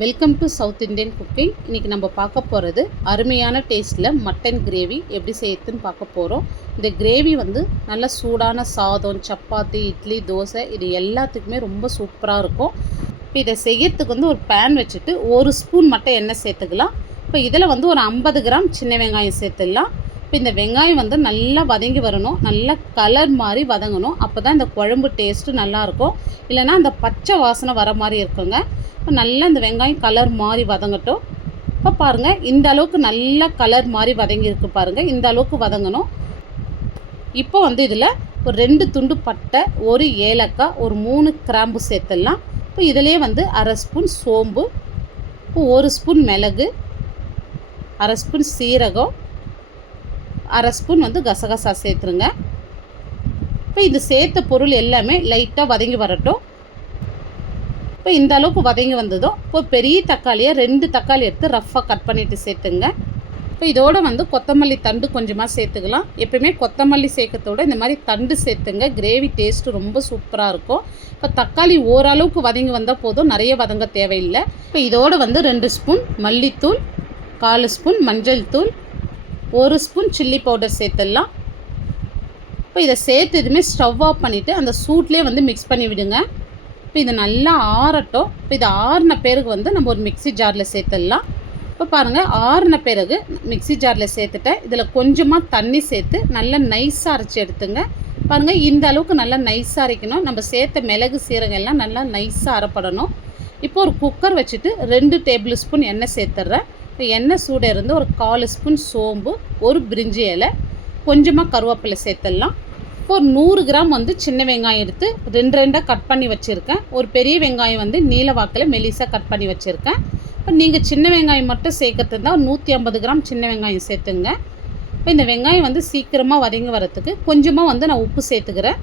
Welcome to south Indian cooking. இன்றைக்கி நம்ம பார்க்க போகிறது அருமையான டேஸ்ட்டில் மட்டன் கிரேவி எப்படி செய்யறதுன்னு பார்க்க போகிறோம். இந்த கிரேவி வந்து நல்ல சூடான சாதம், சப்பாத்தி, இட்லி, தோசை இது எல்லாத்துக்குமே ரொம்ப சூப்பராக இருக்கும். இப்போ இதை செய்யறதுக்கு வந்து ஒரு பேன் வச்சுட்டு 1 ஸ்பூன் மட்டும் எண்ணெய் சேர்த்துக்கலாம். இப்போ இதில் வந்து ஒரு 50 கிராம் சின்ன வெங்காயம் சேர்த்துடலாம். இப்போ இந்த வெங்காயம் வந்து நல்லா வதங்கி வரணும், நல்லா கலர் மாதிரி வதங்கணும். அப்போ தான் இந்த குழம்பு டேஸ்ட்டு நல்லாயிருக்கும். இல்லைனா அந்த பச்சை வாசனை வர மாதிரி இருக்குங்க. இப்போ நல்லா இந்த வெங்காயம் கலர் மாதிரி வதங்கட்டும். இப்போ பாருங்கள், இந்த அளவுக்கு நல்லா கலர் மாதிரி வதங்கியிருக்கு பாருங்கள், இந்த அளவுக்கு வதங்கணும். இப்போ வந்து இதில் ஒரு 2 துண்டு பட்டை, 1 ஏலக்காய், ஒரு 3 கிராம்பு சேர்த்துடலாம். இப்போ இதிலே வந்து அரை ஸ்பூன் சோம்பு, இப்போ 1 ஸ்பூன் மிளகு, அரை ஸ்பூன் சீரகம், அரை ஸ்பூன் வந்து கசகசா சேர்த்துருங்க. இப்போ இது சேர்த்த பொருள் எல்லாமே லைட்டாக வதங்கி வரட்டும். இப்போ இந்த அளவுக்கு வதங்கி வந்ததும் இப்போ பெரிய தக்காளியை 2 தக்காளி எடுத்து ரஃப்பாக கட் பண்ணிவிட்டு சேர்த்துங்க. இப்போ இதோடு வந்து கொத்தமல்லி தண்டு கொஞ்சமாக சேர்த்துக்கலாம். எப்பவுமே கொத்தமல்லி சேர்க்கறதோட இந்த மாதிரி தண்டு சேர்த்துங்க, கிரேவி டேஸ்ட்டு ரொம்ப சூப்பராக இருக்கும். இப்போ தக்காளி ஓரளவுக்கு வதங்கி வந்தால் போதும், நிறைய வதங்க தேவையில்லை. இப்போ இதோடு வந்து 2 ஸ்பூன் மல்லித்தூள், 1/4 ஸ்பூன் மஞ்சள் தூள், 1 ஸ்பூன் சில்லி பவுடர் சேர்த்துடலாம். இப்போ இதை சேர்த்ததுமே ஸ்டவ் ஆஃப் பண்ணிவிட்டு அந்த சூட்லேயே வந்து மிக்ஸ் பண்ணி விடுங்க. இப்போ இது நல்லா ஆறட்டும். இப்போ இது ஆறின பிறகு வந்து நம்ம ஒரு மிக்ஸி ஜாரில் சேர்த்துடலாம். இப்போ பாருங்கள், ஆறின பிறகு மிக்ஸி ஜாரில் சேர்த்துட்டேன். இதில் கொஞ்சமாக தண்ணி சேர்த்து நல்லா நைஸாக அரைச்சி எடுத்துங்க. பாருங்கள், இந்த அளவுக்கு நல்லா நைஸாக அரைக்கணும். நம்ம சேர்த்த மிளகு சீரகம் எல்லாம் நல்லா நைஸாக அரைப்படணும். இப்போ ஒரு குக்கர் வச்சுட்டு 2 டேபிள் ஸ்பூன் எண்ணெய் சேர்த்துட்றேன். இப்போ எண்ணெய் சூட இருந்து ஒரு 1/4 ஸ்பூன் சோம்பு, ஒரு பிரிஞ்சி இலை, கொஞ்சமாக கருவேப்பிலை சேர்த்துடலாம். இப்போ ஒரு 100 கிராம் வந்து சின்ன வெங்காயம் எடுத்து 2 கட் பண்ணி வச்சுருக்கேன். ஒரு பெரிய வெங்காயம் வந்து நீல வாக்கில் மெலிசாக கட் பண்ணி வச்சுருக்கேன். இப்போ நீங்கள் சின்ன வெங்காயம் மட்டும் சேர்க்கறது இருந்தால் 150 கிராம் சின்ன வெங்காயம் சேர்த்துங்க. இப்போ இந்த வெங்காயம் வந்து சீக்கிரமாக வதங்கி வரத்துக்கு கொஞ்சமாக வந்து நான் உப்பு சேர்த்துக்கிறேன்.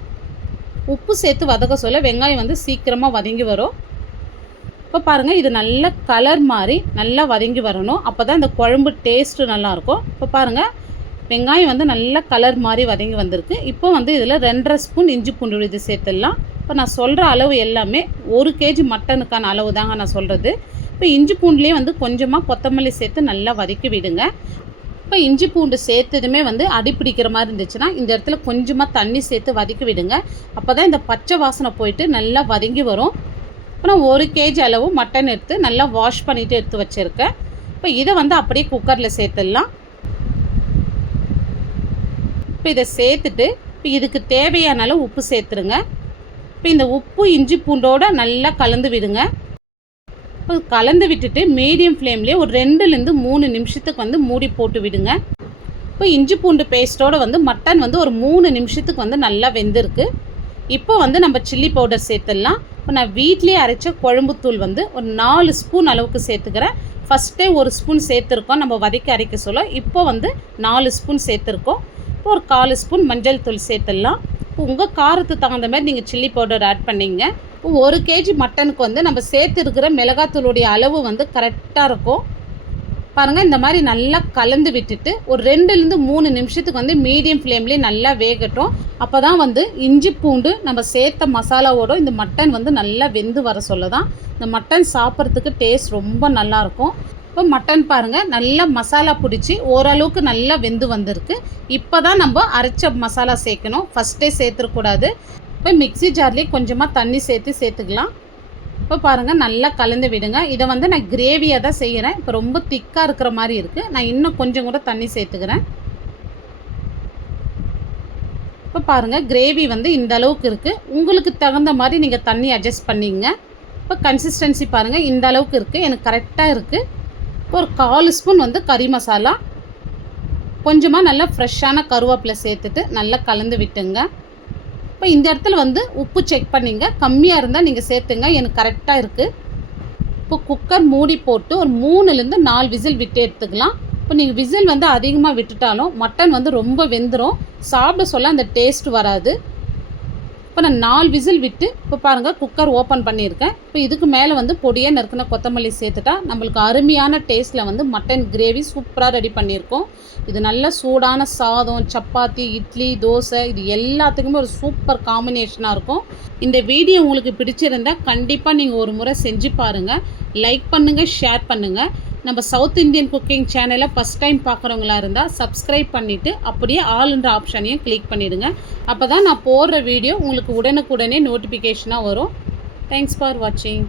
உப்பு சேர்த்து வதக்க சொல்ல வெங்காயம் வந்து சீக்கிரமாக வதங்கி வரும். இப்போ பாருங்கள், இது நல்ல கலர் மாதிரி நல்லா வதங்கி வரணும். அப்போ தான் இந்த குழம்பு டேஸ்ட்டு நல்லாயிருக்கும். இப்போ பாருங்கள், வெங்காயம் வந்து நல்ல கலர் மாதிரி வதங்கி வந்திருக்கு. இப்போ வந்து இதில் 2.5 ஸ்பூன் இஞ்சி பூண்டு விழுது சேர்த்துடலாம். இப்போ நான் சொல்கிற அளவு எல்லாமே 1 kg மட்டனுக்கான அளவு தாங்க நான் சொல்கிறது. இப்போ இஞ்சி பூண்டுலேயே வந்து கொஞ்சமாக கொத்தமல்லி சேர்த்து நல்லா வதக்கி விடுங்க. இப்போ இஞ்சி பூண்டு சேர்த்ததுமே வந்து அடிப்பிடிக்கிற மாதிரி இருந்துச்சுன்னா இந்த இடத்துல கொஞ்சமாக தண்ணி சேர்த்து வதக்கி விடுங்க. அப்போ தான் இந்த பச்சை வாசனை போயிட்டு நல்லா வதங்கி வரும். இப்போ நான் 1 kg அளவு மட்டன் எடுத்து நல்லா வாஷ் பண்ணிவிட்டு எடுத்து வச்சுருக்கேன். இப்போ இதை வந்து அப்படியே குக்கரில் சேர்த்துடலாம். இப்போ இதை சேர்த்துட்டு இப்போ இதுக்கு தேவையான அளவு உப்பு சேர்த்துருங்க. இப்போ இந்த உப்பு இஞ்சி பூண்டோடு நல்லா கலந்து விடுங்க. இப்போ கலந்து விட்டுட்டு மீடியம் ஃப்ளேம்லேயே ஒரு 2லேருந்து 3 நிமிஷத்துக்கு வந்து மூடி போட்டு விடுங்க. இப்போ இஞ்சி பூண்டு பேஸ்ட்டோடு வந்து மட்டன் வந்து ஒரு 3 நிமிஷத்துக்கு வந்து நல்லா வெந்திருக்கு. இப்போ வந்து நம்ம சில்லி பவுடர் சேர்த்துடலாம். இப்போ நான் வீட்லேயே அரைச்ச குழம்புத்தூள் வந்து ஒரு 4 ஸ்பூன் அளவுக்கு சேர்த்துக்கிறேன். ஃபஸ்ட்டே 1 ஸ்பூன் சேர்த்துருக்கோம் நம்ம வதக்கி அரைக்க சொல்ல. இப்போ வந்து 4 ஸ்பூன் சேர்த்துருக்கோம். இப்போ ஒரு 1/4 ஸ்பூன் மஞ்சள் தூள் சேர்த்துடலாம். இப்போ உங்கள் காரத்துக்கு தகுந்த மாதிரி நீங்கள் சில்லி பவுடர் ஆட் பண்ணிங்க. இப்போ 1 kg மட்டனுக்கு வந்து நம்ம சேர்த்துருக்கிற மிளகாத்தூளுடைய அளவு வந்து கரெக்டாக இருக்கும். பாருங்கள், இந்த மாதிரி நல்லா கலந்து விட்டுட்டு ஒரு 2லேருந்து 3 நிமிஷத்துக்கு வந்து மீடியம் ஃப்ளேம்லேயே நல்லா வேகட்டும். அப்போ தான் வந்து இஞ்சி பூண்டு நம்ம சேர்த்த மசாலாவோட இந்த மட்டன் வந்து நல்லா வெந்து வர சொல்ல தான் இந்த மட்டன் சாப்பிட்றதுக்கு டேஸ்ட் ரொம்ப நல்லாயிருக்கும். இப்போ மட்டன் பாருங்கள், நல்லா மசாலா பிடிச்சி ஓரளவுக்கு நல்லா வெந்து வந்திருக்கு. இப்போ தான் நம்ம அரைச்ச மசாலா சேர்க்கணும், ஃபஸ்ட்டே சேர்த்துக்கூடாது. இப்போ மிக்ஸி ஜார்லேயே கொஞ்சமாக தண்ணி சேர்த்துக்கலாம். இப்போ பாருங்கள், நல்லா கலந்து விடுங்க. இதை வந்து நான் கிரேவியாக தான் செய்கிறேன். இப்போ ரொம்ப திக்காக இருக்கிற மாதிரி இருக்குது. நான் இன்னும் கொஞ்சம் கூட தண்ணி சேர்த்துக்கிறேன். இப்போ பாருங்கள், கிரேவி வந்து இந்த அளவுக்கு இருக்குது. உங்களுக்கு தகுந்த மாதிரி நீங்கள் தண்ணி அட்ஜஸ்ட் பண்ணிங்க. இப்போ கன்சிஸ்டன்சி பாருங்கள், இந்த அளவுக்கு இருக்குது, எனக்கு கரெக்டாக இருக்குது. ஒரு 1/4 ஸ்பூன் வந்து கறி மசாலா, கொஞ்சமாக நல்லா ஃப்ரெஷ்ஷான கருவேப்பிலை சேர்த்துட்டு நல்லா கலந்து விட்டுங்க. இப்போ இந்த இடத்துல வந்து உப்பு செக் பண்ணிங்க, கம்மியாக இருந்தால் நீங்கள் சேர்த்துங்க, எனக்கு கரெக்டாக இருக்குது. இப்போ குக்கர் மூடி போட்டு ஒரு 3லேருந்து 4 விசில் விட்டு எடுத்துக்கலாம். இப்போ நீங்கள் விசில் வந்து அதிகமாக விட்டுட்டாலும் மட்டன் வந்து ரொம்ப வெந்துடும், சாப்பிட சொல்ல அந்த டேஸ்ட் வராது. இப்போ நான் 4 விசில் விட்டு இப்போ பாருங்கள் குக்கர் ஓப்பன் பண்ணியிருக்கேன். இப்போ இதுக்கு மேலே வந்து பொடியாக நறுக்கின கொத்தமல்லி சேர்த்துட்டா நம்மளுக்கு அருமையான டேஸ்ட்டில் வந்து மட்டன் கிரேவி சூப்பராக ரெடி பண்ணியிருக்கோம். இது நல்ல சூடான சாதம், சப்பாத்தி, இட்லி, தோசை இது எல்லாத்துக்குமே ஒரு சூப்பர் காம்பினேஷனாக இருக்கும். இந்த வீடியோ உங்களுக்கு பிடிச்சிருந்தால் கண்டிப்பாக நீங்கள் ஒரு முறை செஞ்சு பாருங்கள். லைக் பண்ணுங்கள், ஷேர் பண்ணுங்கள். நம்ம சவுத் இந்தியன் குக்கிங் சேனலை ஃபஸ்ட் டைம் பார்க்குறவங்களா இருந்தால் சப்ஸ்கிரைப் பண்ணிவிட்டு அப்படியே ஆல்ன்ற ஆப்ஷனையும் கிளிக் பண்ணிவிடுங்க. அப்போ தான் நான் போடுற வீடியோ உங்களுக்கு உடனுக்குடனே நோட்டிஃபிகேஷனாக வரும். தேங்க்ஸ் ஃபார் வாட்சிங்.